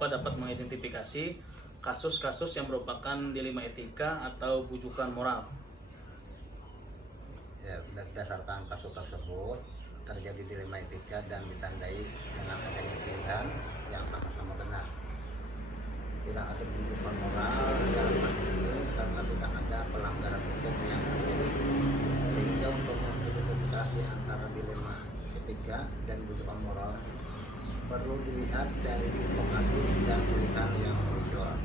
Bapak dapat mengidentifikasi kasus-kasus yang merupakan dilema etika atau bujukan moral? Ya, berdasarkan kasus tersebut terjadi dilema etika dan ditandai dengan adanya pilihan yang sama-sama benar. Tidak ada bujukan moral dalam kasus ini karena tidak ada pelanggaran hukum yang terjadi. Sehingga untuk mengidentifikasi antara dilema etika dan bujukan moral perlu dilihat dari info kasus dan pilihan yang menjual.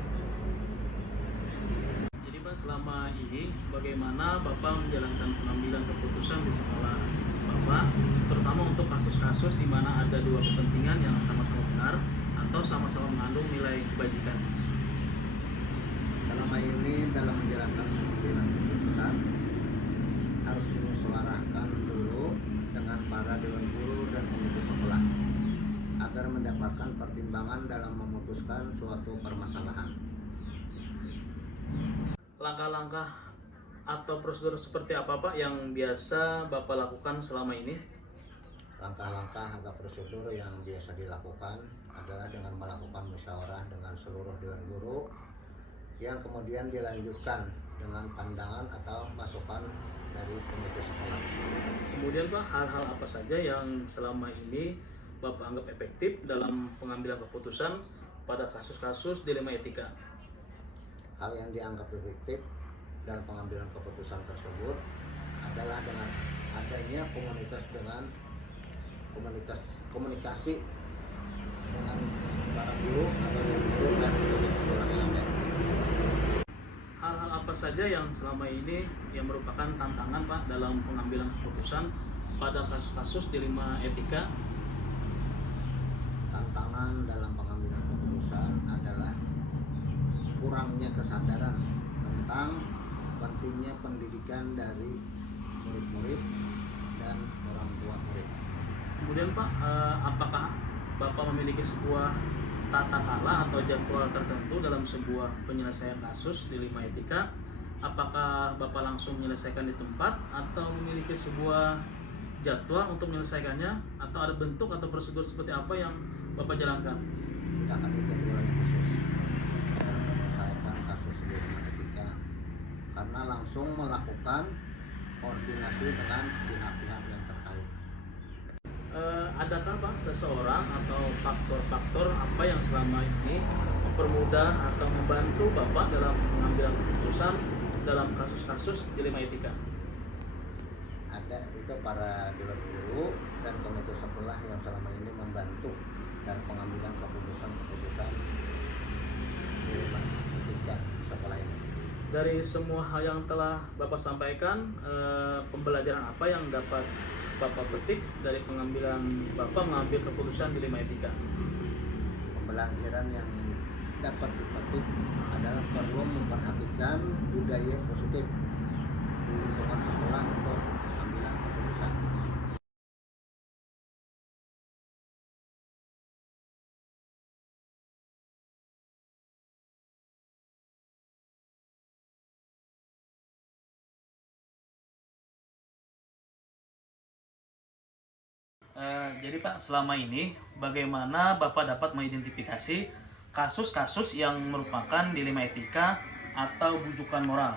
Jadi Pak, selama ini bagaimana Bapak menjalankan pengambilan keputusan di sekolah Bapak, terutama untuk kasus-kasus di mana ada dua kepentingan yang sama-sama benar atau sama-sama mengandung nilai kebajikan? Selama ini dalam menjalankan pengambilan keputusan harus dimusyawarahkan dulu dengan para dewan guru dan komite sekolah agar mendapatkan pertimbangan dalam memutuskan suatu permasalahan. Langkah-langkah atau prosedur seperti apa Pak yang biasa Bapak lakukan selama ini? Langkah-langkah atau prosedur yang biasa dilakukan adalah dengan melakukan musyawarah dengan seluruh dewan guru yang kemudian dilanjutkan dengan pandangan atau masukan dari komite sekolah. Kemudian Pak, hal-hal apa saja yang selama ini Bapak anggap efektif dalam pengambilan keputusan pada kasus-kasus dilema etika? Hal yang dianggap efektif dalam pengambilan keputusan tersebut adalah dengan adanya komunikasi dengan para guru atau guru dan komite sekolah yang ada. Hal-hal apa saja yang selama ini yang merupakan tantangan Pak dalam pengambilan keputusan pada kasus-kasus dilema etika? Tantangan dalam pengambilan keputusan adalah kurangnya kesadaran tentang pentingnya pendidikan dari murid-murid dan orang tua murid. Kemudian Pak, apakah Bapak memiliki sebuah tata cara atau jadwal tertentu dalam sebuah penyelesaian kasus dilema etika? Apakah Bapak langsung menyelesaikan di tempat atau memiliki sebuah jadwal untuk menyelesaikannya, atau ada bentuk atau prosedur seperti apa yang Bapak jalankan? Tidak ada jadwal yang khusus menyelesaikan kasus dilema etika karena langsung melakukan koordinasi dengan pihak-pihak yang terkait. Adakah Pak seseorang atau faktor-faktor apa yang selama ini mempermudah atau membantu Bapak dalam mengambil keputusan dalam kasus-kasus dilema etika? Ada itu para dewan guru dan komite sekolah yang selama ini membantu dalam pengambilan keputusan dilema etika sekolah ini. Dari semua hal yang telah Bapak sampaikan, pembelajaran apa yang dapat Bapak petik dari pengambilan Bapak mengambil keputusan dilema etika? Pembelajaran yang dapat dipetik adalah perlu memperhatikan budaya positif di lingkungan sekolah untuk pengambilan keputusan. Jadi Pak, selama ini bagaimana Bapak dapat mengidentifikasi kasus-kasus yang merupakan dilema etika atau bujukan moral?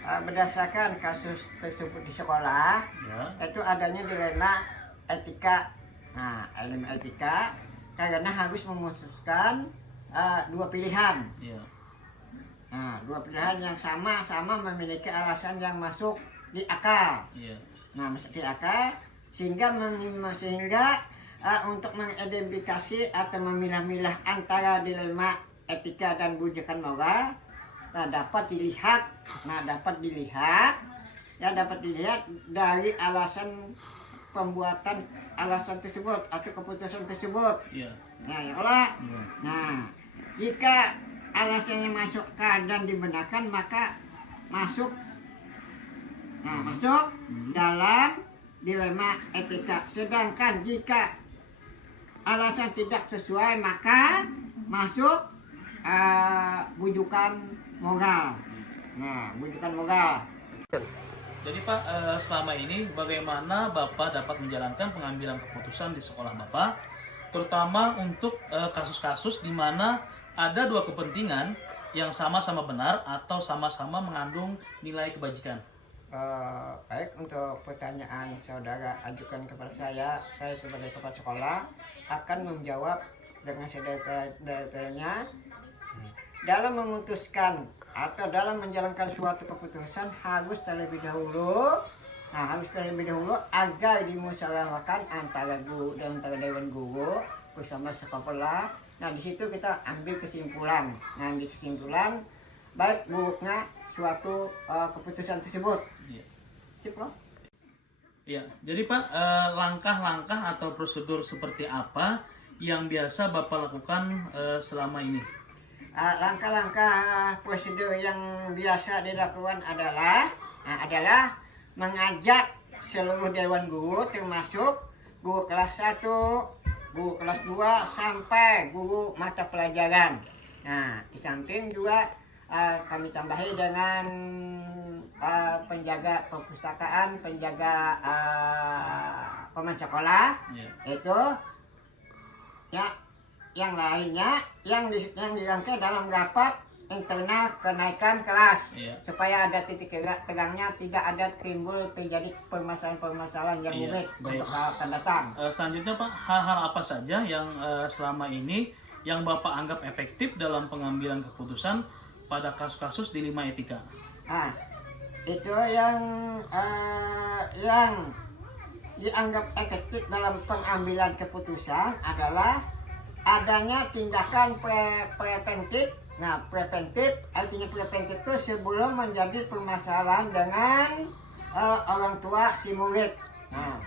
Berdasarkan kasus tersebut di sekolah, Ya. itu adanya dilema etika. Nah, dilema etika karena harus memutuskan dua pilihan. Ya. Nah, dua pilihan yang sama-sama memiliki alasan yang masuk di akal. Ya. Nah, masuk di akal sehingga untuk mengidentifikasi atau memilah-milah antara dilema etika dan bujukan moral, dapat dilihat dari alasan pembuatan alasan tersebut atau keputusan tersebut. Ya. Nah, ya Allah. Ya. Nah, jika alasannya masuk dan dibenarkan, maka masuk dalam dilema etika. Sedangkan jika alasan tidak sesuai, maka masuk bujukan moral. Nah, bujukan moral. Jadi Pak, selama ini bagaimana Bapak dapat menjalankan pengambilan keputusan di sekolah Bapak, terutama untuk kasus-kasus di mana ada dua kepentingan yang sama-sama benar atau sama-sama mengandung nilai kebajikan. Baik, untuk pertanyaan saudara ajukan kepada saya sebagai kepala sekolah akan menjawab dengan sedetailnya. Dalam memutuskan atau dalam menjalankan suatu keputusan harus terlebih dahulu agar dimusyawarahkan antara guru dan antara dewan guru bersama sekolah. Nah, di situ kita ambil kesimpulan. Nah, di kesimpulan baik buruknya suatu keputusan tersebut. Iya. Sip, Bro? Ya, jadi Pak, langkah-langkah atau prosedur seperti apa yang biasa Bapak lakukan selama ini? Langkah-langkah prosedur yang biasa dilakukan adalah mengajak seluruh dewan guru termasuk guru kelas 1, guru kelas 2 sampai guru mata pelajaran. Nah, di samping juga kami tambahi dengan penjaga perpustakaan, penjaga pemain sekolah, itu ya. Yang lainnya yang dirangkai dalam rapat internal kenaikan kelas, supaya ada titik tegangnya, tidak ada terjadi permasalahan yang rumit untuk akan datang. Selanjutnya Pak, hal-hal apa saja yang selama ini yang Bapak anggap efektif dalam pengambilan keputusan pada kasus-kasus dilema etika? Nah, itu yang dianggap efektif dalam pengambilan keputusan adalah adanya tindakan preventif. Nah, preventif artinya preventif itu sebelum menjadi permasalahan dengan orang tua si murid. Nah,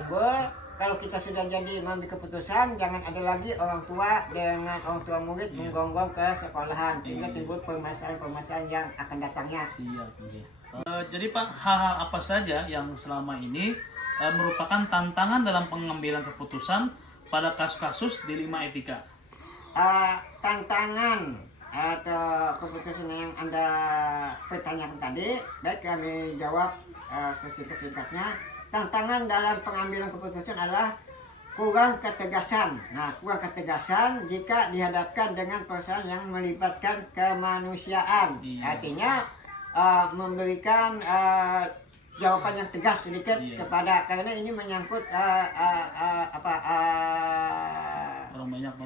ibu, kalau kita sudah jadi mengambil keputusan, jangan ada lagi orang tua dengan orang tua murid menggonggong ke sekolahan, sehingga timbul permasalahan-permasalahan yang akan datangnya. Siap. Jadi Pak, hal-hal apa saja yang selama ini merupakan tantangan dalam pengambilan keputusan pada kasus-kasus dilema etika? Tantangan atau keputusan yang Anda pertanyakan tadi, baik kami jawab sesingkat-singkatnya. Tantangan dalam pengambilan keputusan adalah kurang ketegasan. Nah, kurang ketegasan jika dihadapkan dengan persoalan yang melibatkan kemanusiaan. Artinya memberikan jawaban yang tegas sedikit karena ini menyangkut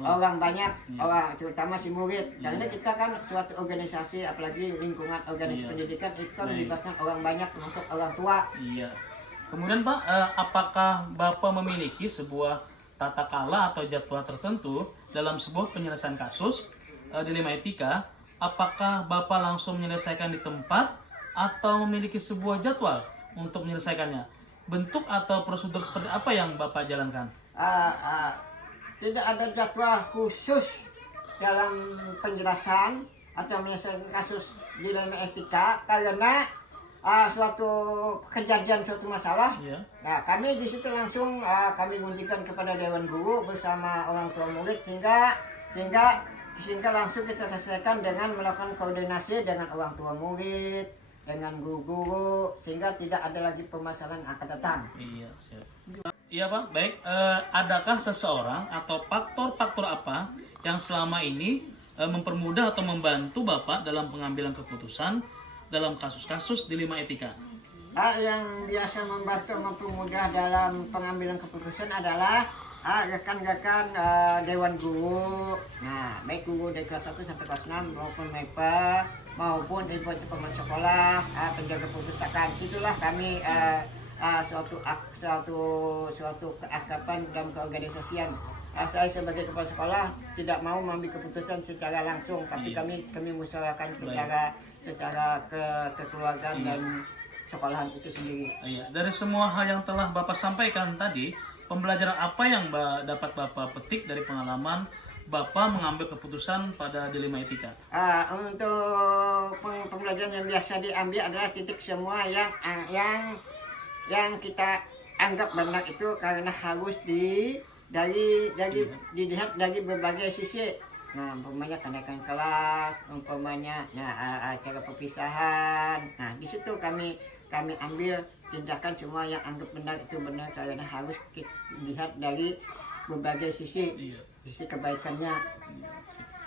orang banyak, orang terutama si murid. Karena kita kan suatu organisasi, apalagi lingkungan organisasi pendidikan, itu kan melibatkan orang banyak termasuk orang tua. Iya. Kemudian Pak, apakah Bapak memiliki sebuah tata kala atau jadwal tertentu dalam sebuah penyelesaian kasus dilema etika? Apakah Bapak langsung menyelesaikan di tempat atau memiliki sebuah jadwal untuk menyelesaikannya? Bentuk atau prosedur seperti apa yang Bapak jalankan? Tidak ada jadwal khusus dalam penjelasan atau menyelesaikan kasus dilema etika, karena suatu kejadian, suatu masalah, nah kami di situ langsung kami gunjingkan kepada dewan guru bersama orang tua murid, sehingga langsung kita selesaikan dengan melakukan koordinasi dengan orang tua murid, dengan guru-guru, sehingga tidak ada lagi permasalahan yang akan datang. Iya, siap. Iya Pak, baik. Adakah seseorang atau faktor-faktor apa yang selama ini mempermudah atau membantu Bapak dalam pengambilan keputusan dalam kasus-kasus dilema etika? Yang biasa membantu mempermudah dalam pengambilan keputusan adalah rekan-rekan dewan guru. Nah, baik guru dari kelas 1 sampai kelas 6 maupun MEPA maupun ibu pemain sekolah, penjaga perpustakaan. Itulah kami suatu keakraban dalam keorganisasian. Saya sebagai kepala sekolah tidak mau mengambil keputusan secara langsung, tapi kami musyawarahkan secara kekeluargaan dan sekolahan itu sendiri. Dari semua hal yang telah Bapak sampaikan tadi, pembelajaran apa yang dapat Bapak petik dari pengalaman Bapak mengambil keputusan pada dilema etika? Untuk pembelajaran yang biasa diambil adalah titik semua yang kita anggap benar itu karena harus dilihat dari berbagai sisi. Nah, umpamanya kenaikan kelas, umpamanya acara perpisahan. Nah, di situ kami ambil tindakan semua yang anggap benar itu benar, karena harus dilihat dari berbagai sisi, Iya. sisi kebaikannya. Iya. Sip.